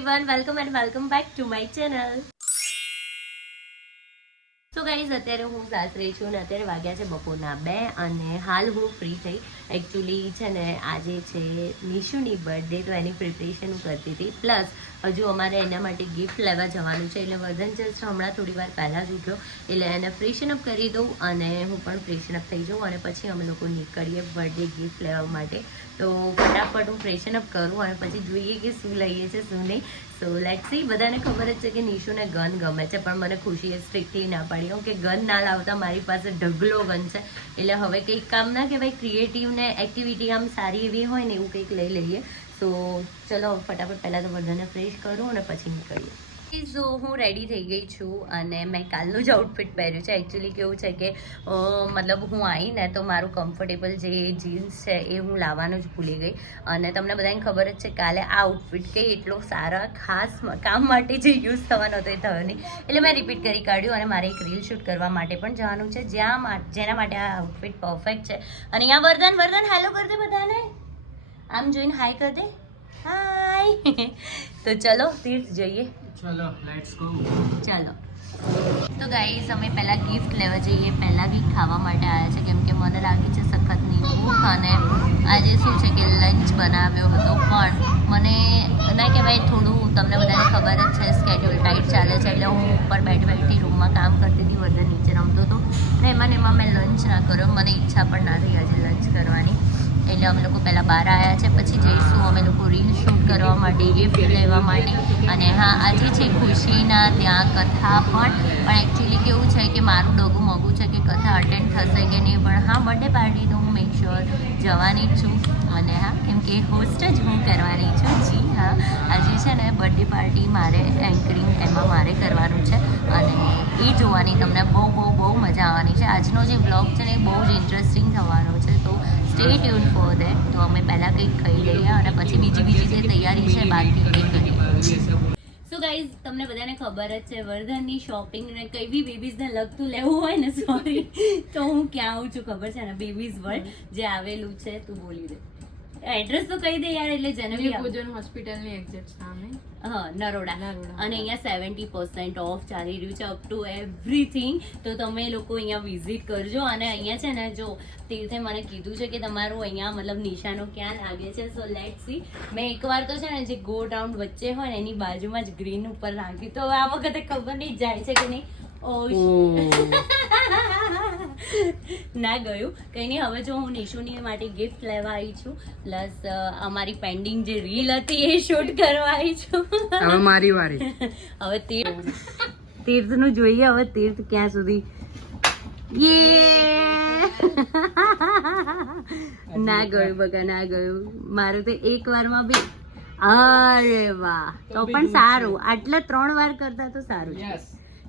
everyone, welcome and welcome back to my channel. So guys અત્યારે હું સાસરે છું અને અત્યારે વાગ્યા છે બપોરના 2 અને હાલ હું ફ્રી થઈ. એકચ્યુઅલી છે ને આજે છે નિશુની બર્થડે, તો એની પ્રિપરેશન હું કરતી હતી. પ્લસ હજુ અમારે એના માટે ગિફ્ટ લેવા જવાનું છે, એટલે વર્ધન જસ્ટ હમણાં થોડી વાર પહેલાં જ ઉઠ્યો, એટલે એને ફ્રેશન અપ કરી દઉં અને હું પણ ફ્રેશન અપ થઈ જાઉં અને પછી અમે લોકો નીકળીએ બર્થડે ગિફ્ટ લેવા માટે. તો ફટાફટ હું ફ્રેશન અપ કરું અને પછી જોઈએ કે શું લઈએ છે શું નહીં. So let's see. બધાને ખબર જ છે કે નિશુને ગન ગમે છે, પણ મને ખુશીએ સ્ટ્રિક્ટલી ના પાડી કે ગન ના લાવતા, મારી પાસે ઢગલો ગન છે. એટલે હવે કંઈક કામ ના કહેવાય, ક્રિએટિવ ને એક્ટિવિટી આમ સારી એવી હોય ને એવું કંઈક લઈ લઈએ. તો ચલો ફટાફટ પહેલાં તો બધાને ફ્રેશ કરું અને પછી નીકળીએ. સો હું રેડી થઈ ગઈ છું અને મેં કાલનું જ આઉટફિટ પહેર્યું છે. એકચ્યુઅલી કેવું છે કે મતલબ હું આવીને તો મારું કમ્ફર્ટેબલ જે જીન્સ છે એ હું લાવવાનું જ ભૂલી ગઈ. અને તમને બધાને ખબર જ છે કાલે આ આઉટફિટ કે એટલો સારા ખાસ કામ માટે જે યુઝ થવાનો હતો એ થયો નહીં, એટલે મેં રિપીટ કરી કાઢ્યું. અને મારે એક રીલ શૂટ કરવા માટે પણ જવાનું છે, જેના માટે આ આઉટફિટ પરફેક્ટ છે. અને અહીંયા વર્ધન હેલો કર દે બધાને, આમ જોઈને હાય કર દે, હાય. તો ચલો તીર્થ જઈએ. ચલો લેટ્સ ગો. ચાલો તો ગાઈસ અમે પહેલાં ગિફ્ટ લેવા જઈએ, પહેલાં કંઈક ખાવા માટે આવ્યા છે, કેમ કે મને લાગી છે સખતની ભૂખ. અને આજે શું છે કે લંચ બનાવ્યો હતો, પણ મને ના કહેવાય થોડું, તમને બધાને ખબર જ છે સ્કેડ્યુલ ટાઈટ ચાલે છે, એટલે હું ઉપર બેઠી રૂમમાં કામ કરતી હતી, વર્ધન નીચે રમતો હતો ને એમાં મેં લંચ ના કર્યો. મને ઈચ્છા પણ ના થઈ આજે લંચ કરવાની, એટલે અમે લોકો પહેલાં બહાર આવ્યા છે. પછી જઈશું અમે લોકો રીલ શૂટ કરવા માટે, ગિફ્ટ લેવા માટે. અને હા, આજે છે ખુશીના ત્યાં કથા પણ એકચ્યુઅલી કેવું છે કે મારું ડગું મોગું છે કે કથા અટેન્ડ થશે કે નહીં, પણ હા બર્થડે પાર્ટી તો હું મેક શ્યોર જવાની જ છું. અને હા, કેમ કે હોસ્ટ જ હું કરવાની છું. જી હા, આજે છે ને બર્થડે પાર્ટી મારે એન્કરિંગ એમાં મારે કરવાનું છે અને એ જોવાની તમને બહુ મજા આવવાની છે. આજનો જે બ્લોગ છે ને એ બહુ જ ઇન્ટરેસ્ટિંગ થવાનો છે, તો સ્ટે ટ્યુન ફોર ધેટ. તો અમે પહેલાં કંઈક ખાઈ લઈએ અને પછી બીજી જે તૈયારી છે બાકી કંઈક કરીએ. સો ગાઈઝ તમને બધાને ખબર જ છે વર્ધનની શોપિંગ ને કઈ બી બેબીઝને લગતું લેવું હોય ને, સોરી, તો હું ક્યાં આવું છું ખબર છે ને, બેબીઝ વર્લ્ડ જે આવેલું છે. તું બોલી દે એડ્રેસ તો કહી દે યાર, એટલે જનરલી પૂજન હોસ્પિટલની એક્ઝેક્ટ સામે. હા, નરોડા. અને અહીંયા 70% ઓફ ચાલી રહ્યું છે, અપ ટુ એવરીથિંગ. તો તમે લોકો અહીંયા વિઝિટ કરજો. અને અહીંયા છે ને જો તીર્થે મને કીધું છે કે તમારું અહીંયા મતલબ નિશાનો ક્યાં લાગે છે. So let's see. મેં એકવાર તો છે ને જે ગોડ રાઉન્ડ વચ્ચે હોય ને એની બાજુમાં જ ગ્રીન ઉપર રાખ્યું, તો આ વખતે ખબર નહીં જાય છે કે નહીં. ના ગયું, કંઈ નહીં. હવે જો હું નિશુની માટે ગિફ્ટ લેવા આવી છું, પ્લસ અમારી પેન્ડિંગ જે રીલ હતી એ શૂટ કરવા આવી છું. હવે મારી વારી. હવે તીર્થનું જોઈએ, હવે તીર્થ ક્યાં સુધી. ના ગયું બગા, ના ગયું મારું તો એક વારમાં બી. અરે વાહ, તો પણ સારું, આટલા 3 વાર કરતા તો સારું છે.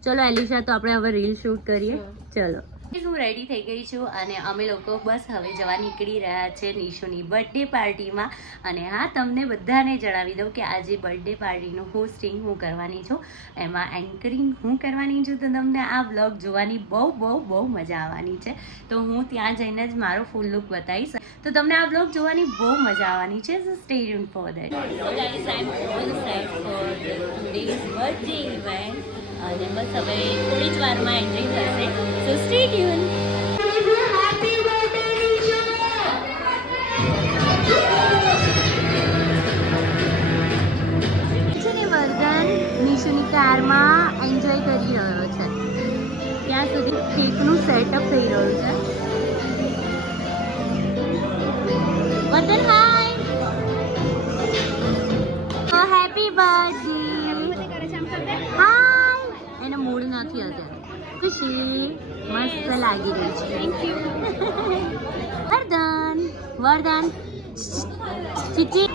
ચલો એલિશા, તો આપણે હવે રીલ શૂટ કરીએ. ચલો હું રેડી થઈ ગઈ છું અને અમે લોકો બસ હવે જવા નીકળી રહ્યા છે નિશુની બર્થડે પાર્ટીમાં. અને હા, તમને બધાને જણાવી દઉં કે આજે બર્થડે પાર્ટીનું હોસ્ટિંગ હું કરવાની છું, એમાં એન્કરિંગ હું કરવાની છું. તો તમને આ બ્લોગ જોવાની બહુ મજા આવવાની છે. તો હું ત્યાં જઈને જ મારો ફૂલ લુક બતાવીશ, તો તમને આ બ્લોગ જોવાની બહુ મજા આવવાની છે. So stay tune for that. So guys, I am all set for today's birthday event. અને બસ હવે થોડી જ વારમાં એન્ટ્રી થશે, સો સ્ટે ટ્યુન. વર્ધન નિશુની કારમાં એન્જોય કરી રહ્યો છે, ત્યાં સુધી કેકનું સેટઅપ થઈ રહ્યું છે. વર્ધન હાય, હેપી બર્થડે. હાય, એને મૂડ નથી અત્યારે. ખુશી મસ્ત લાગી રહી છે. Thank you. વર્ધન ચીચી.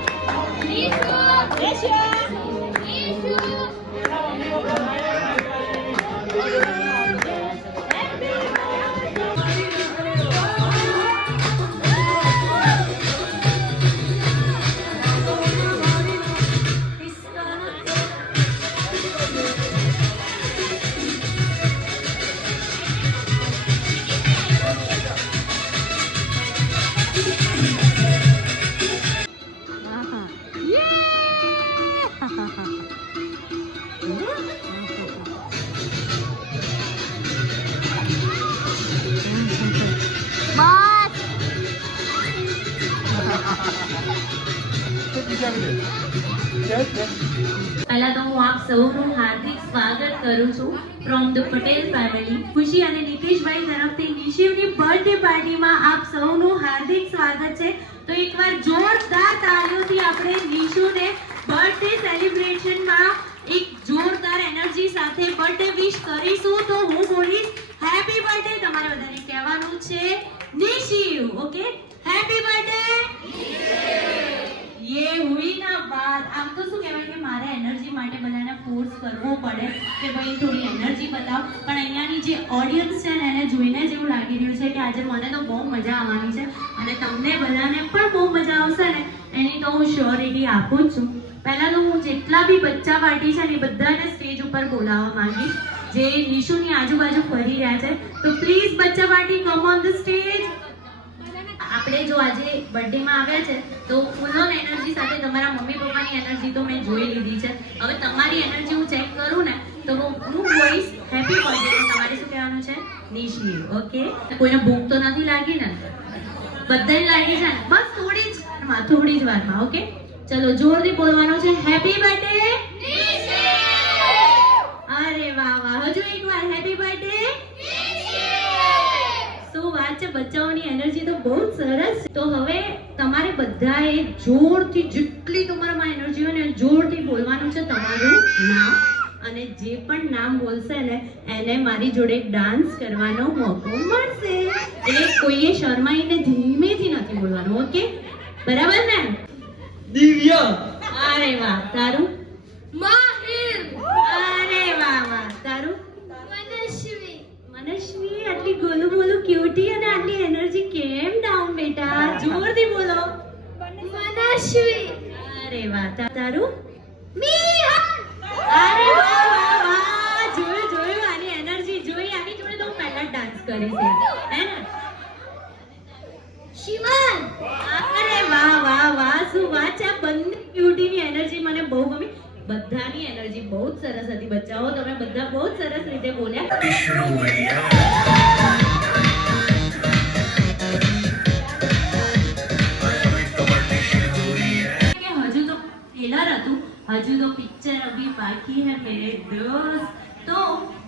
પહેલા તો હું આપ સૌનું હાર્દિક સ્વાગત કરું છું ફ્રોમ ધ પટેલ ફેમિલી. ખુશી અને નિકેશભાઈ તરફથી નિશિવની બર્થડે પાર્ટીમાં આપ સૌનું હાર્દિક સ્વાગત છે. તો એકવાર જોરદાર તાળીઓથી આપણે નિશુને બર્થડે સેલિબ્રેશનમાં એક જોરદાર એનર્જી સાથે બર્થડે વિશ કરીશું. તો હું બોલીશ હેપી બર્થડે, તમારે બધાને કહેવાનું છે નિશિવ. Okay, happy birthday. ये हुई ना बात. આમ તો શું કહેવાય કે મારે એનર્જી માટે બધાને ફોર્સ કરવો પડે કે ભાઈ થોડી એનર્જી બતાવો, પણ અહીંયાની જે ઓડિયન્સ છે ને એને જોઈને જ એવું લાગી રહ્યું છે કે આજે મને તો બહુ મજા આવવાની છે અને તમને બધાને પણ બહુ મજા આવશે ને એની તો હું શ્યોરિટી આપું જ છું. પહેલા તો હું જેટલા બી બચ્ચા પાર્ટી છે ને બધાને સ્ટેજ ઉપર બોલાવવા માંગીશ જે નિશુની આજુબાજુ ફરી રહ્યા છે. તો પ્લીઝ બચ્ચા party come on the stage. આપણે જો આજે બર્થડે માં આવ્યા છે તો ફૂલ ઓન એનર્જી સાથે તમારા મમ્મી પપ્પાની એનર્જી તો મેં જોઈ લીધી છે. હવે તમારી એનર્જી હું ચેક કરું ને તો હું બોલીશ હેપી બર્થડે. તમારે શું કહેવાનું છે? નિશિવ. ઓકે, કોઈને ભૂખ તો નથી લાગી ને? બધાને લાગી છે ને? બસ થોડી જ વારમાં. ઓકે, ચલો જોરથી બોલવાનું છે હેપી બર્થડે નિશિવ. અરે વાહ વાહ, હજુ એકવાર હેપી બર્થડે. શું વાત છે, બચ્ચાઓની એનર્જી તો બહુ જ સરસ. તો હવે તમારે બધાએ જોરથી જેટલી તમારામાં એનર્જી હોય ને જોરથી બોલવાનું છે તમારું નામ, અને જે પણ નામ બોલશે ને એને મારી જોડે ડાન્સ કરવાનો મોકો મળશે. એટલે કોઈએ શરમાઈને ધીમેથી નથી બોલવાનું. ઓકે, બરાબર ને? દિવ્યા. અરે વાહ, તારું? માહિર. અરે વાહ વાહ, તારું? મનસ્વી. આટલી ગોલું બોલું ક્યુટી અને આટલી એનર્જી કેમ ડાઉન બેટા? જોરથી બોલો. મનસ્વી. અરે વાહ, તારું? મિહન. અરે વાહ વાહ વાહ, જોયું આની એનર્જી જોઈ. આની જોડે તો હું પહેલા જ ડાન્સ કરીશ હે ને? શિવન. અરે વાહ વાહ વાહ, શું વાત છે. આ બંને ક્યુટીની એનર્જી મને બહુ ગમી. બધાની એનર્જી બહુ જ સરસ હતી બચ્ચાઓ. તમે બધા બહુ જ સરસ રીતે બોલ્યા. હજુ તો ટ્રેલર હતું, હજુ તો પિક્ચર અભી બાકી હે મેરે દોસ્ત. તો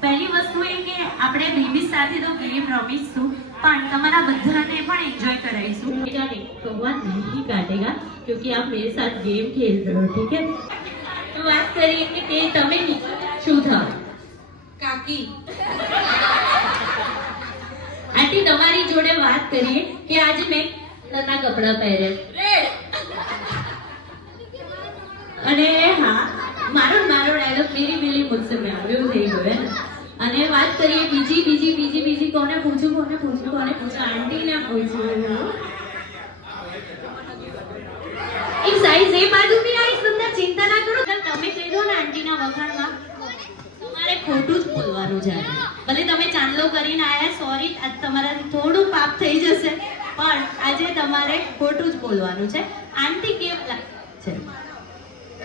પહેલી વસ્તુ એ કે આપણે બેબી સાથે તો ગેમ રમીશું પણ તમારા બધાને પણ એન્જોય કરાવીશું. ભગવાન નહીં કાટેગા ક્योंकि आप मेरे साथ गेम खेल रहे हो. ठीक है, તો વાત કરીએ કે તે તમે શું થાવ? કાકી. આંટી તમારી જોડે વાત કરીએ કે આજે મેં નતા કપડા પહેર્યા અને હા મારો ડાયલોગ મેરી મિલી મુझसे મેં આવ્યો થઈ ગયો હે. અને વાત કરીએ બીજી કોને પૂછું આંટીને પૂછું. એક સાઈઝ એ બાજુ બી આવીશ, તમને ચિંતા ના કરો. તમે કહી દો ને આંટીના વખાણમાં તમારે ખોટું જ બોલવાનું છે. ભલે તમે ચાંદલો કરીને આયા, સોરી, આજ તમારાથી થોડું પાપ થઈ જશે પણ આજે તમારે ખોટું જ બોલવાનું છે. આંટી કેમ લાગે છે?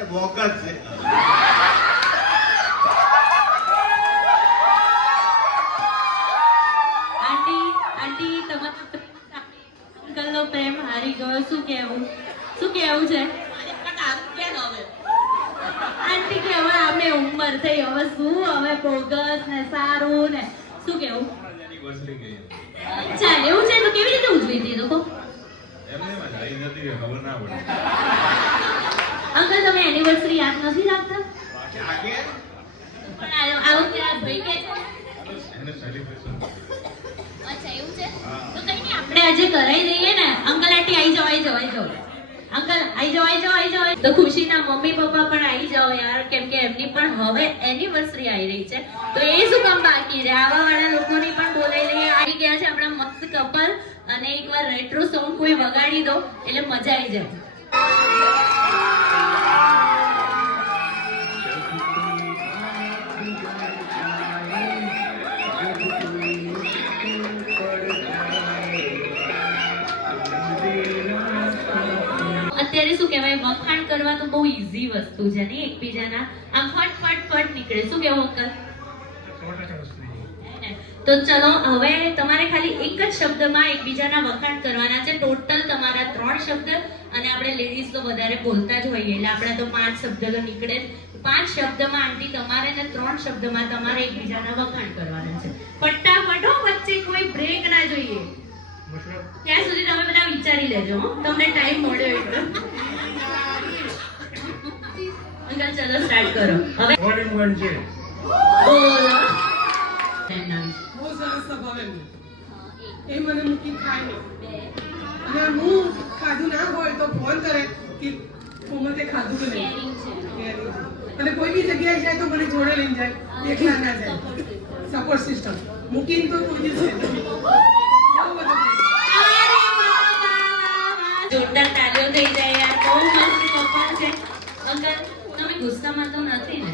એ બોકસ છે. આંટી તમારા અંકલનો પ્રેમ હારી ગયો. શું કહેવું છે? આંટી કે હવે અમે ઉંમર થઈ, હવે શું, હવે બોગસ ને સારું ને શું કેવું? ચાલ એવું છે તો કેવી રીતે ઉજવી દીધું? કહો અંકલ, તમે એનિવર્સરી યાદ નથી રાખતા? પણ આવું કે આ ભાઈ કે છે. અચ્છા એવું છે તો કઈ નહીં, આપણે આજે કરાઈ દઈએ ને. અંકલ આંટી આવી જાઓ. અંકલ આવી જાઓ. તો ખુશીના મમ્મી પપ્પા પણ આવી જાઓ યાર, કેમ કે એમની પણ હવે એનિવર્સરી આવી રહી છે. તો એ શું કામ બાકી રહે? આવા વાળા લોકોની પણ બોલાવી લઈએ. આવી ગયા છે આપણા મસ્ત કપલ, અને એકવાર રેટ્રો સોંગ કોઈ વગાડી દો એટલે મજા આવી જાય. અત્યારે શું કહેવાય, વખાણ કરવા તો બહુ ઈઝી વસ્તુ છે ને એકબીજાના. આમ ફટ નીકળે. શું કહેવું અંકલ? તો ચલો હવે તમારે ખાલી એક જ શબ્દમાં એકબીજાના વખાણ કરવાના છે. ટોટલ તમારા 3 શબ્દ, અને આપણે લેડીઝ તો વધારે બોલતા જ હોઈએ એટલે આપણે તો 5 શબ્દ તો નીકળે જ. 5 શબ્દમાં આંટી તમારે ને 3 શબ્દમાં તમારે એકબીજાના વખાણ કરવાના છે. ફટાફટ હો, વચ્ચે કોઈ બ્રેક ના જોઈએ. ત્યાં સુધી તમે બધા વિચારી લેજો હો, તમને ટાઈમ મળ્યો એટલે. અંકલ ચલો સ્ટાર્ટ કરો હવે. All in one છે. બોલો. બહુ સરસ સ્વભાવ એમનો. એ મને મૂકી ખાય નહીં. અને હું ખાધું ના હોય તો ફોન કરે કે કોમતે ખાધું કે નહીં. અને કોઈ બી જગ્યાએ જાય તો મને જોડે લઈને જાય, એકલા ના જાય. સપોર્ટ સિસ્ટમ મૂકીને તો કોઈ દિવસ નહીં. બહુ બધું કરે. જોરદાર તાળીઓ થઈ જાય યાર, બહુ મસ્ત પપ્પા છે. અંકલ તમે ગુસ્સામાં તો નથી ને?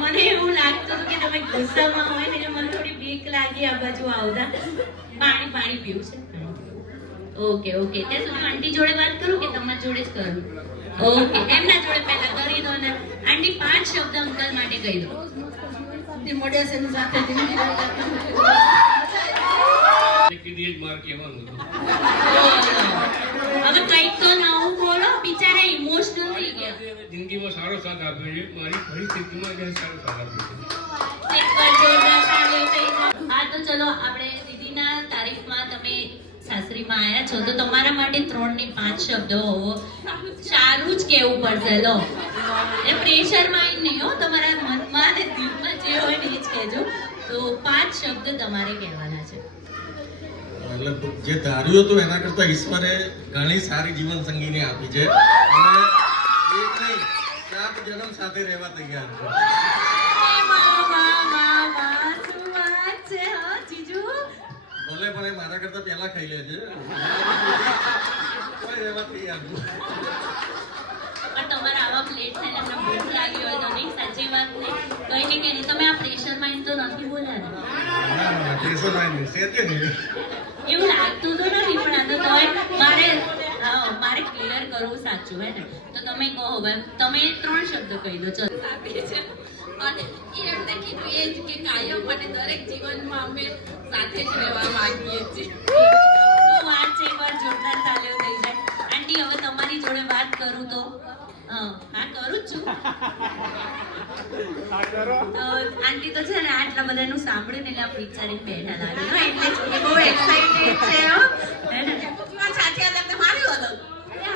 મને એવું લાગતું હતું કે તમે ગુસ્સામાં હોય ને, એટલે મને થોડી બીક લાગી આ બાજુ આવતા. પાણી પીવું છે. ઓકે ત્યાં સુધી આંટી જોડે વાત કરું કે તમારી જોડે જ કરું? ઓકે, એમના જોડે પહેલા કરી દો ને. આંટી 5 શબ્દ અંકલ માટે કહી દો. હવે કંઈક તો નવું બોલો, બિચારા ઇમોશનલ થઈ ગયા. જિંદગીમાં સારો સાથ આપ્યો છે, મારી પરિસ્થિતિમાં જે સારો સાથ આપ્યો છે. એકવાર જોરદાર તાળીઓ થઈ જાય. હા તો ચલો આપણે દીદીના તારીફમાં તમે સાસરીમાં આવ્યા છો તો તમારા માટે 3 ની 5 શબ્દો સારું જ કેવું પડશે. લો, એ પ્રેશરમાં નહીં હો, તમારા મનમાં ને દિલમાં જે હોય ને એ જ કહેજો. તો 5 શબ્દ તમારે કહેવાના છે. એટલે જે ધાર્યું હતું એના કરતા ઈશ્વરે ઘણી સારી જીવન સંગીને આપી છે, અને એક નહીં 7 જન્મ સાથે રહેવા તૈયાર છે. શું વાત છે હા જીજુ? ભલે પણ એ મારા કરતા પહેલા ખાઈ લે છે, કોઈ રહેવા તૈયાર છું. પણ તમારા આવા પ્લેટ થઈને અમને ભૂખ લાગી હોય તો નહીં, સાચી વાત નહીં. કઈ નહીં તમે આ પ્રેશરમાં એમ તો નથી બોલ્યા ને? ના ટેન્શન નહીં, સેજે નહીં. એવું લાગતું તો નથી, પણ આ તો તોય મારે ક્લિયર કરવું સાચું હે ને. તો તમે કહો હવે, તમે 3 શબ્દ કહી દો. ચલો. અને એમને કીધું એ જ કે કાયમ અને દરેક જીવનમાં અમે સાથે જ રહેવા માંગીએ છીએ. શું વાત છે, એકવાર જોરદાર તાળીઓ થઈ જાય. આંટી હવે તમારી જોડે વાત કરું તો હા કરું જ છું. આંટી તો છે ને આટલા બધાનું સાંભળીને એટલે આપણે વિચારીને બેઠા લાગે, એટલે બહુ એક્સાઇટેડ છે હો. સાથે અલગ માર્યું હતું.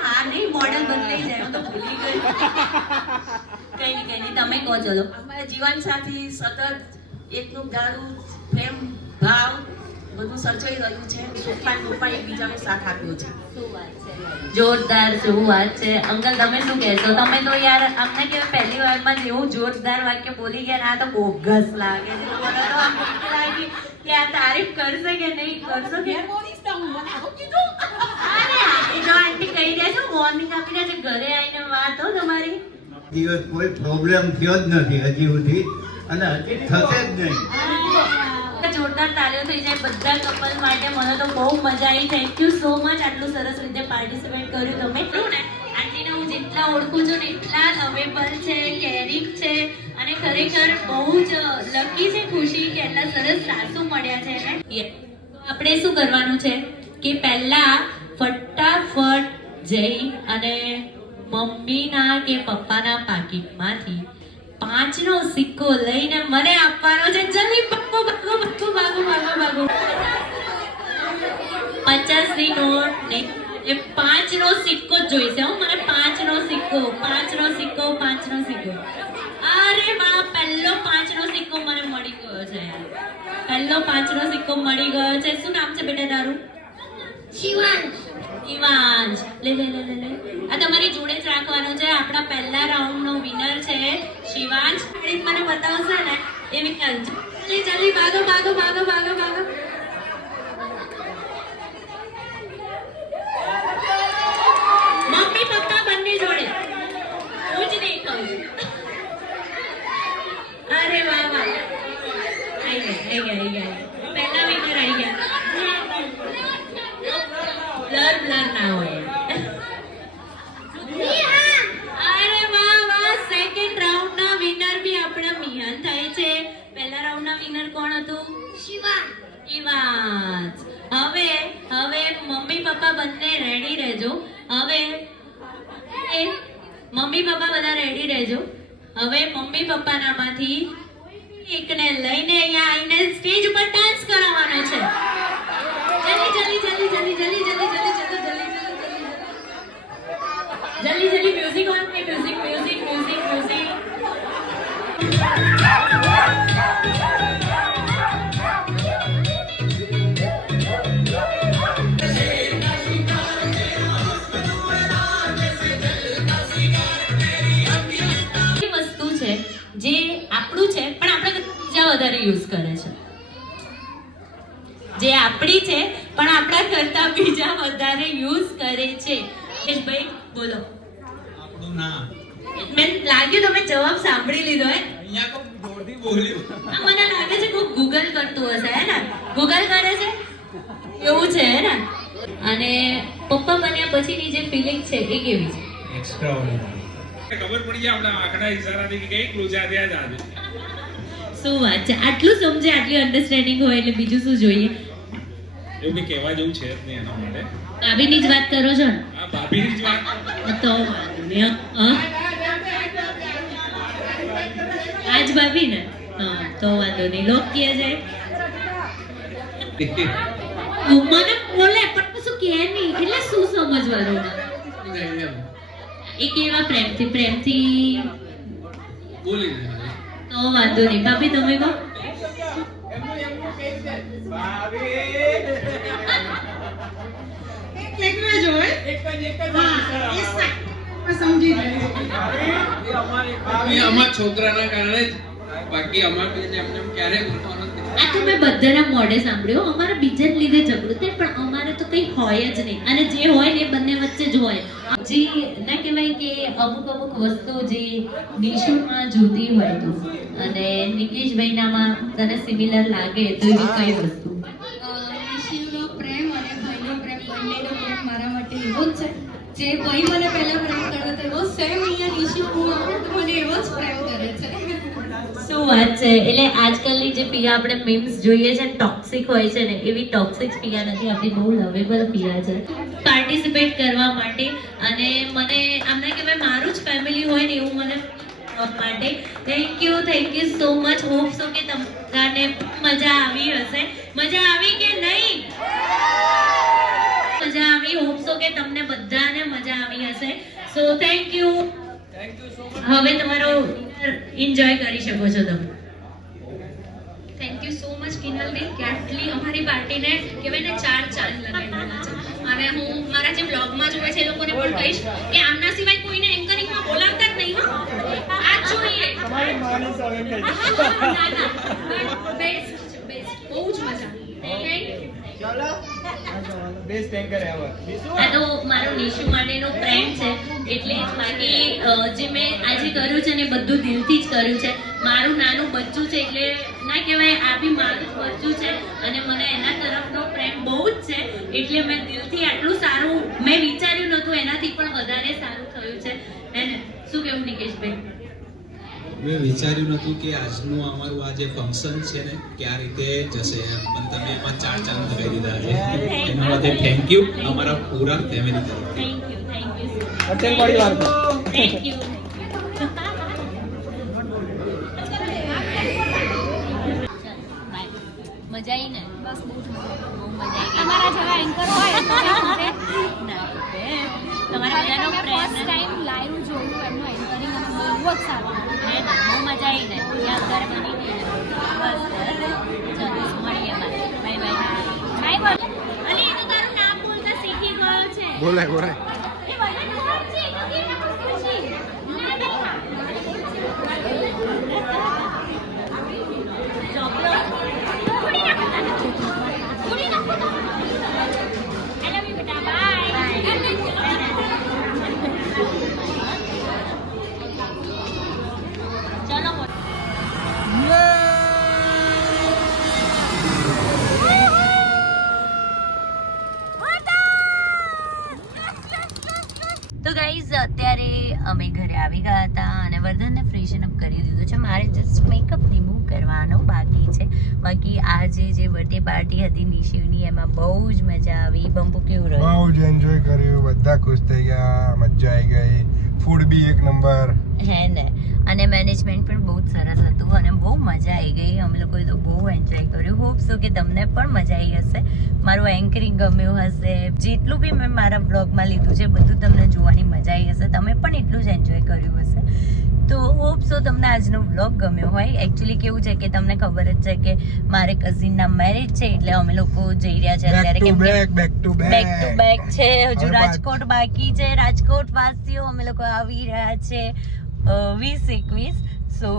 હા નહીં, મોડેલ બદલાઈ જાય, હું તો ભૂલી ગઈ. કઈ નહીં તમે કહો. ચલો. અમારા જીવનસાથી સતત એકનું દારૂ પ્રેમ ભાવ બધું સર્જાઈ રહ્યું છે. સુખમાં દુઃખમાં એકબીજાનો સાથ આપ્યો છે. શું વાત છે, જોરદાર. શું વાત છે અંકલ, તમે શું કહેશો? તમે તો યાર અમને કે પહેલી વારમાં જેવું જોરદાર વાક્ય બોલી ગયા ના, તો બોગસ લાગે છે. મને તો આમ બીક લાગી કે આ તારીફ કરશે કે નહીં કરશો કે જો આંટી કહી રહ્યા છો, વોર્નિંગ આપી રહ્યા છે, ઘરે આવીને વાત હો તમારી. દિવસ કોઈ પ્રોબ્લેમ થયો જ નથી હજી સુધી, અને હજી થશે જ નહીં. જોરદાર તાળીઓ થઈ જાય બધા કપલ માટે. મને તો બહુ મજા આવી. થેન્ક યુ સો મચ આટલું સરસ રીતે પાર્ટિસિપેટ કર્યું તમે. ને આંટીને હું જેટલા ઓળખું છું ને એટલા લવેબલ છે, કેરિંગ છે, અને ખરેખર બહુ જ લકી છે ખુશી કે એટલા સરસ સાસુ મળ્યા છે એને. આપણે શું કરવાનું છે કે પહેલા ફટાફટ જઈ અને મમ્મીના કે પપ્પાના પાકીટમાંથી 5 નો સિક્કો લઈને મને આપવાનો છે. જલ્દી ભાગો 50 ની નોટ ને એ 5 નો સિક્કો જ જોઈશે હો મને. 5 નો સિક્કો. અરે વાહ, પહેલો 5 નો સિક્કો મને મળી ગયો છે યાર. પહેલો 5 નો સિક્કો મળી ગયો છે. શું નામ છે બેટા તારું? શિવાંશ. લે આ તમારી જોડે જ રાખવાનો છે. આપણા પહેલા રાઉન્ડ નો વિનર છે શિવાંશ. મને બતાવશે ને એ વિકલ્પ. જલ્દી ભાગો. મમ્મી પપ્પા બંને જોડે હું જ નહીં કહું. અરે વાહ આઈ ગયા. પહેલા વિનર આઈ ગયા. બ્લર ના હોય. અરે વાહ, સેકન્ડ રાઉન્ડ ના વિનર બી આપણા મિહાન થાય છે. પહેલા રાઉન્ડ મમ્મી પપ્પા બધા રેડી રહેજો. હવે મમ્મી પપ્પાનામાંથી એકને લઈને અહીંયા આવીને સ્ટેજ ઉપર ડાન્સ કરાવવાનો છે. જલ્દી જલ્દી જલ્દી જલ્દી જલ્દી જલ્દી જલ્દી જલ્દી જલ્દી music on play. Music music music music. વસ્તુ છે જે આપણું છે પણ આપણે બીજા વધારે યુઝ કરે છે. જે આપણી છે પણ આપણા કરતા બીજા વધારે યુઝ કરે છે. ભાઈ બોલો. આપણું નામ મને લાગ્યું તમે જવાબ સાંભળી લીધો હે. અહીંયા તો જોરથી બોલ્યું. મને લાગે છે કોઈ ગૂગલ કરતું હશે હે ને. ગૂગલ કરે છે એવું છે હે ને. અને પપ્પા બન્યા પછીની જે ફિલિંગ છે એ કેવી છે? એક્સ્ટ્રાઓર્ડિનરી. ખબર પડી જાય આપણા આંખના ઇશારાથી કે કઈ ક્લોઝા ત્યાં જ આજે. શું વાત છે. આટલું સમજે આટલી અન્ડરસ્ટેન્ડિંગ હોય એટલે બીજું શું જોઈએ. એવું કે કહેવા જેવું છે જ નહીં એના માટે. ભાભીની જ વાત કરો છો ને? આ ભાભીની જ વાત. તો વાંધો નહીં. આજ ભાભી ને હા તો વાંધો નહીં. લોક ક્યાં જાય મને બોલે પણ શું કહે નહીં એટલે શું સમજવાનું. એ કેવા પ્રેમથી બોલી તો વાંધો નહીં. ભાભી તમે કહો. એકલા જ હોય સમજી જાય. અમારા છોકરાના કારણે જ બાકી અમારે એમને ક્યારેય બોલવાનું આ તો મેં બધાના મોઢે સાંભળ્યું. અમારે બીજાને લીધે ઝઘડું થાય પણ અમારે તો કંઈ હોય જ નહીં. અને જે હોય ને એ બંને વચ્ચે જ હોય. જે ના કહેવાય કે અમુક વસ્તુ જે નિશુમાં જોતી હોય તો અને નિકેશભાઈનામાં તને સિમિલર લાગે તો એવી કઈ વસ્તુ? નિશિલનો પ્રેમ અને ભાઈનો પ્રેમ બંનેનો પ્રેમ મારા માટે એવો જ છે. જે ભાઈ મને પહેલા પ્રેમ કર્યો હતો એવો સેમ અહીંયા નિશિલ હું આવું તો મને એવો જ પ્રેમ કરે છે. શું વાત છે. એટલે આજકાલની જે પિયા આપણે મીમ્સ જોઈએ છે ને ટોક્સિક હોય છે ને એવી ટોક્સિક પિયા નથી. આપણી બહુ લવેબલ પિયા છે. પાર્ટિસિપેટ કરવા માટે અને મને આમને કહેવાય મારું જ ફેમિલી હોય ને એવું મને માટે thank you so much. Hope so કે તમને મજા આવી હશે. મજા આવી કે નહીં? મજા આવી. હોપ સો કે તમને બધાને મજા આવી હશે. So thank you. હવે તમારો એન્જોય કરી શકો છો તમે. Thank you so much Kinalben કે આટલી અમારી પાર્ટીને કહેવાય ને 4 ચાંદ લગાડવાના છે. અને હું મારા જે બ્લોગમાં જોવે છે એ લોકોને પણ કહીશ કે આમના સિવાય કોઈને એન્કરિંગમાં બોલાવતા જ નહીં હો. આ જ જોઈએ. બેસ્ટ બહુ જ મજા. આ તો મારો નિશુ માટેનો ફ્રેન્ડ છે એટલે જ બાકી જે મેં આજે કર્યું છે ને બધું દિલથી જ કર્યું છે. મારું નાનું બચ્ચું છે એટલે ના કહેવાય આ બી મારું જ બચ્ચું છે અને મને એના તરફનો પ્રેમ બહુ જ છે એટલે મેં દિલથી આટલું સારું મેં વિચાર્યું નહોતું એનાથી પણ વધારે સારું થયું છે. એને શું કહેવું નિકેશભાઈ? મેં વિચાર્યું નહોતું કે આજનું અમારું આ જે ફંક્શન છે ને કે આ રીતે જશે પણ તમે એમાં 4 ચાંદ લગાવી દીધા છે. એના માટે થેન્ક યુ અમારા પૂરા ફેમિલી તરફથી. Thank you thank you. મજા આવી ને? બસ બહુ મજા આવી. અમારા જેવા એન્કર હોય તો તમારા બધાનો પ્રેમ ટાઈમ લાઈવ જોયું એમનું એન્કરિંગ અને બહુ જ સારું. હે ને બહુ મજા આવી ને યાદગાર બની ગઈ ને. બસ ચાલો મળીએ બાય બાય. નાઈ બોલ અલી એ તો તારું નામ બોલતા શીખી ગયો છે. બોલાય બોલાય. એ બધા ખબર છે તો કે ના પૂછી તો ગાઈઝ અત્યારે અમે ઘરે આવી ગયા હતા અને વર્ધનને ફ્રેશન અપ કરી દીધું છે. મારે જસ્ટ મેકઅપ રિમૂવ કરવાનો બાકી છે. બાકી આજે જે બર્થડે પાર્ટી હતી નિશિવની એમાં બહુ જ મજા આવી. બંપુ કેવું રહ્યું? બહુ જ એન્જોય કર્યું. બધા ખુશ થઈ ગયા. મજા આવી ગઈ. ફૂડ બી એક નંબર હે ને, અને મેનેજમેન્ટ પણ બહુ જ સરસ હતું અને બહુ મજા આવી ગઈ. અમે લોકોએ તો બહુ એન્જોય કર્યું. હોપ સો કે તમને પણ મજા આવી હશે, મારું એન્કરિંગ ગમ્યું હશે, જેટલું બી મેં મારા બ્લોગમાં લીધું છે બધું તમને જોવાની મજા આવી હશે, તમે પણ એટલું જ એન્જોય કર્યું હશે. તો હોપ સો તમને આજનો વ્લોગ ગમ્યો હોય. એકચ્યુઅલી કેવું છે કે તમને ખબર જ છે કે મારે કઝિનના મેરેજ છે, એટલે અમે લોકો જઈ રહ્યા છે અત્યારે, કેમ કે back to back to back છે. હજુ હવે રાજકોટ બાકી છે. રાજકોટ વાસીઓ અમે લોકો આવી રહ્યા છે 20-21. સો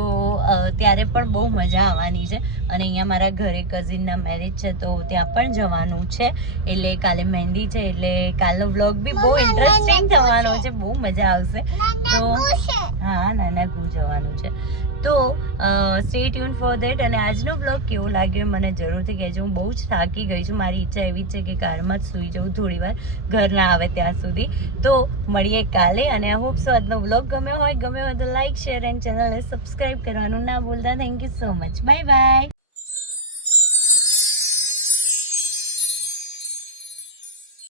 ત્યારે પણ બહુ મજા આવવાની છે. અને અહીંયા મારા ઘરે કઝિનના મેરેજ છે તો ત્યાં પણ જવાનું છે. એટલે કાલે મહેંદી છે, એટલે કાલનો વ્લોગ બી બહુ ઇન્ટરેસ્ટિંગ થવાનો છે, બહુ મજા આવશે. તો હા, નાના ગુ જવાનું છે. તો સ્ટે ટ્યુન ફોર ધેટ. અને આજનો વ્લોગ કેવો લાગ્યો મને જરૂરથી કહેજો. હું બહુ જ થાકી ગઈ છું. મારી ઈચ્છા એવી છે કે કારમાં જ સૂઈ જાઉં થોડી વાર, ઘર ના આવે ત્યાં સુધી. તો મળીએ કાલે. અને આઈ હોપ સો આજનો વ્લોગ ગમ્યો હોય તો લાઈક, શેર એન્ડ ચેનલને સબસ્ક્રાઈબ કરવાનું ના ભૂલતા. Thank you so much. Bye bye.